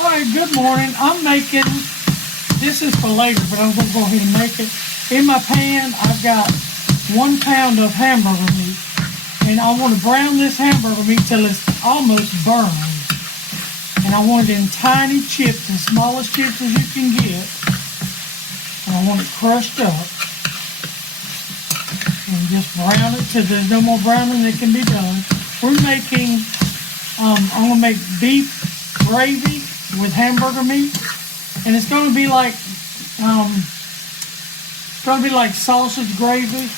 Alright, good morning. I'm making, this is for later, but I'm going to go ahead and make it. In my pan, I've got 1 pound of hamburger meat. And I want to brown this hamburger meat till it's almost burned. And I want it in tiny chips, the smallest chips as you can get. And I want it crushed up. And just brown it till there's no more browning that can be done. We're making, I'm going to make beef gravy with hamburger meat, and it's going to be like sausage gravy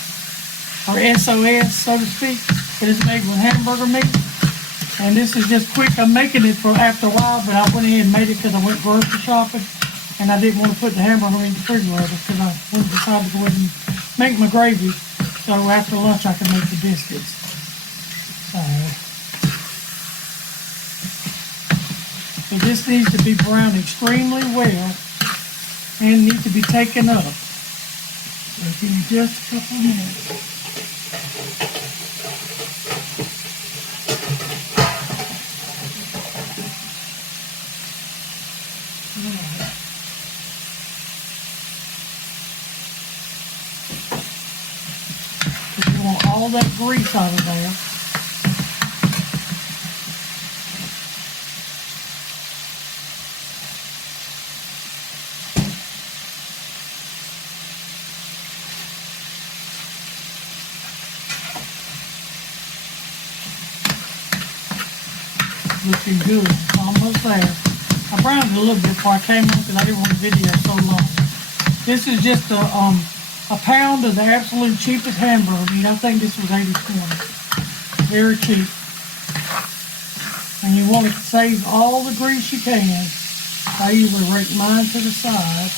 or SOS, so to speak, but it's made with hamburger meat. And this is just quick. I'm making it for after a while, but I went ahead and made it because I went grocery shopping and I didn't want to put the hamburger meat in the refrigerator because I decided to go ahead and make my gravy so after lunch I can make the biscuits. So this needs to be browned extremely well and needs to be taken up. So give me just a couple of minutes. Right. You want all that grease out of there. Looking good. It's almost there. I browned it a little bit before I came on because I didn't want the video so long. This is just a pound of the absolute cheapest hamburger meat. I think this was 80-20. Very cheap. And you want to save all the grease you can. I usually rake mine to the side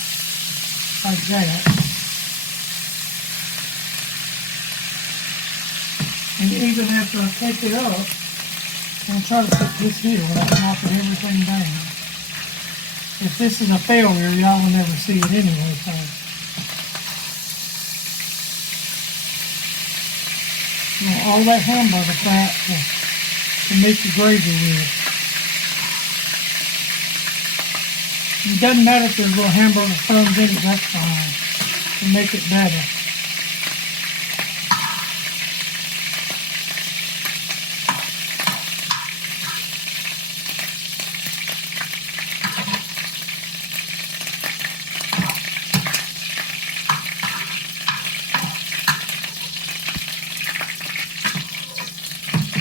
like that. And even after I take it up, I'm going to try to put this here without knocking everything down. If this is a failure, y'all will never see it anyway. So. You know, all that hamburger fat to make the gravy with. It doesn't matter if there's little hamburger crumbs in it, that's fine. To make it better.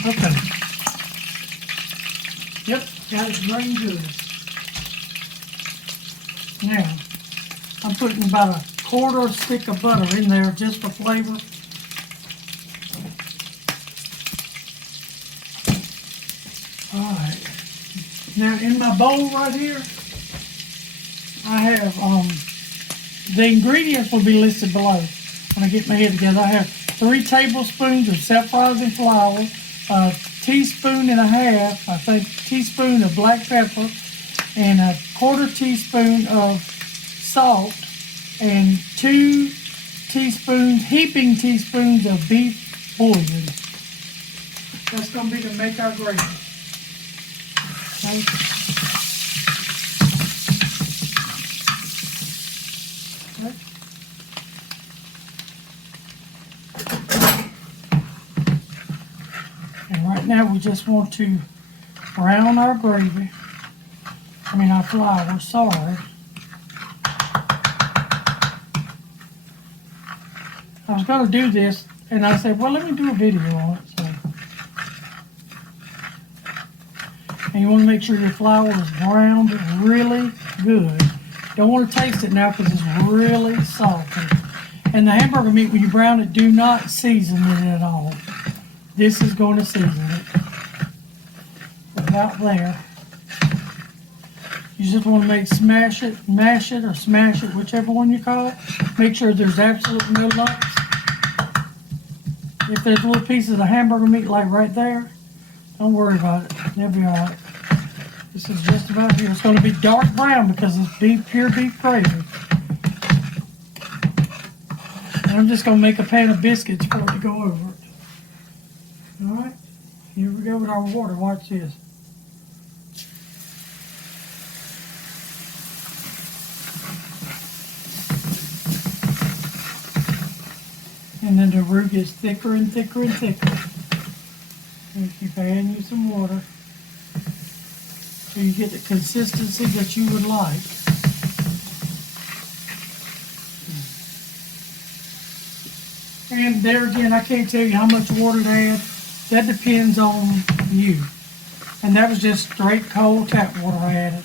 Okay. Yep, got it running good. Now, I'm putting about a quarter stick of butter in there just for flavor. Alright. Now, in my bowl right here, I have, the ingredients will be listed below when I get my head together. I have 3 tablespoons of self-rising flour, a teaspoon and a half, I think, teaspoon of black pepper, and a quarter teaspoon of salt, and 2 heaping teaspoons of beef bouillon. That's going to be to make our gravy. Okay. Okay. Right now we just want to brown our gravy, our flour, sorry. I was going to do this and I said, well, let me do a video on it. So. And you want to make sure your flour is browned really good. Don't want to taste it now because it's really salty. And the hamburger meat, when you brown it, do not season it at all. This is going to season it. About there. You just want to mash it, or smash it, whichever one you call it. Make sure there's absolutely no lumps. If there's little pieces of hamburger meat like right there, don't worry about it. They'll be alright. This is just about here. It's going to be dark brown because it's pure beef gravy. And I'm just going to make a pan of biscuits for it to go over it. Alright, here we go with our water. Watch this. And then the roux gets thicker and thicker and thicker. And keep adding you some water so you get the consistency that you would like. And there again, I can't tell you how much water to add. That depends on you. And that was just straight cold tap water I added.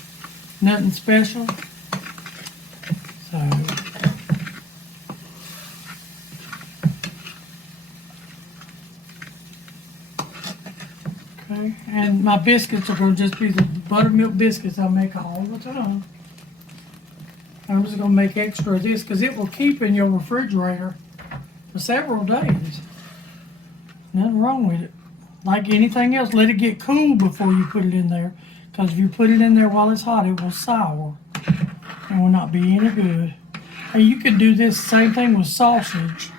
Nothing special. So, okay, and my biscuits are going to just be the buttermilk biscuits I make all the time. I'm just going to make extra of this because it will keep in your refrigerator for several days. Nothing wrong with it. Like anything else, let it get cool before you put it in there. Because if you put it in there while it's hot, it will sour. And will not be any good. And you can do this same thing with sausage.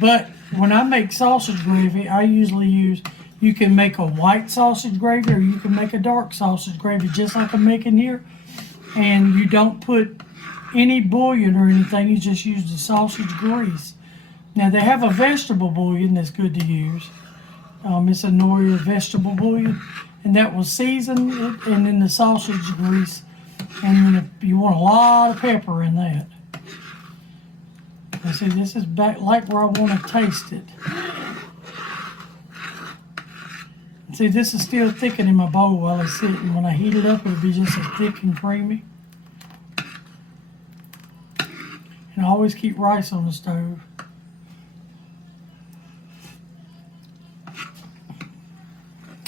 But when I make sausage gravy, I usually use, you can make a white sausage gravy or you can make a dark sausage gravy just like I'm making here. And you don't put any bullion or anything, you just use the sausage grease. Now they have a vegetable bullion that's good to use. It's a knorr vegetable bullion. And that will season it and then the sausage grease. And then if you want a lot of pepper in that. And see, this is back like where I want to taste it. And see, this is still thickening in my bowl while it's sitting. When I heat it up, it'll be just as thick and creamy. And I always keep rice on the stove.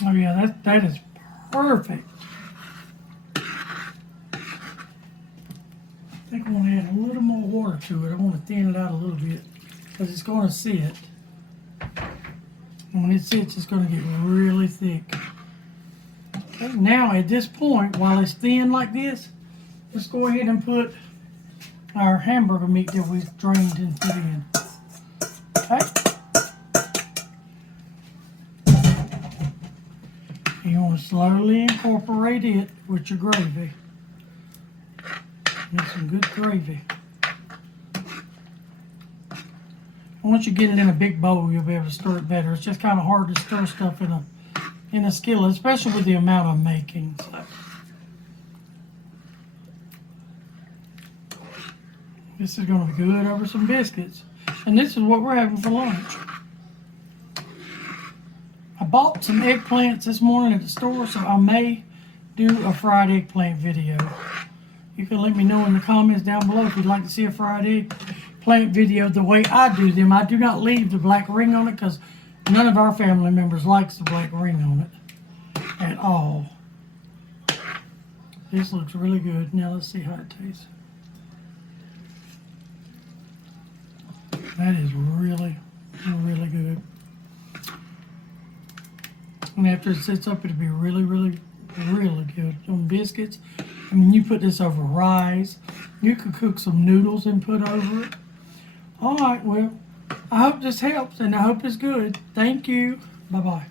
Oh yeah, that is perfect. I think I want to add a little more water to it. I want to thin it out a little bit because it's going to sit. And when it sits, it's going to get really thick. Okay, now at this point, while it's thin like this, let's go ahead and put our hamburger meat that we've drained and put in. Okay? And you want to slowly incorporate it with your gravy. Make some good gravy. Once you get it in a big bowl, you'll be able to stir it better. It's just kind of hard to stir stuff in a skillet, especially with the amount I'm making. So. This is going to be good over some biscuits. And this is what we're having for lunch. I bought some eggplants this morning at the store, so I may do a fried eggplant video. You can let me know in the comments down below if you'd like to see a fried eggplant video the way I do them. I do not leave the black ring on it because none of our family members likes the black ring on it at all. This looks really good. Now let's see how it tastes. That is really, really good. And after it sits up, it'll be really, really, really good. On biscuits, I mean, you put this over rice. You could cook some noodles and put over it. All right, well, I hope this helps, and I hope it's good. Thank you. Bye-bye.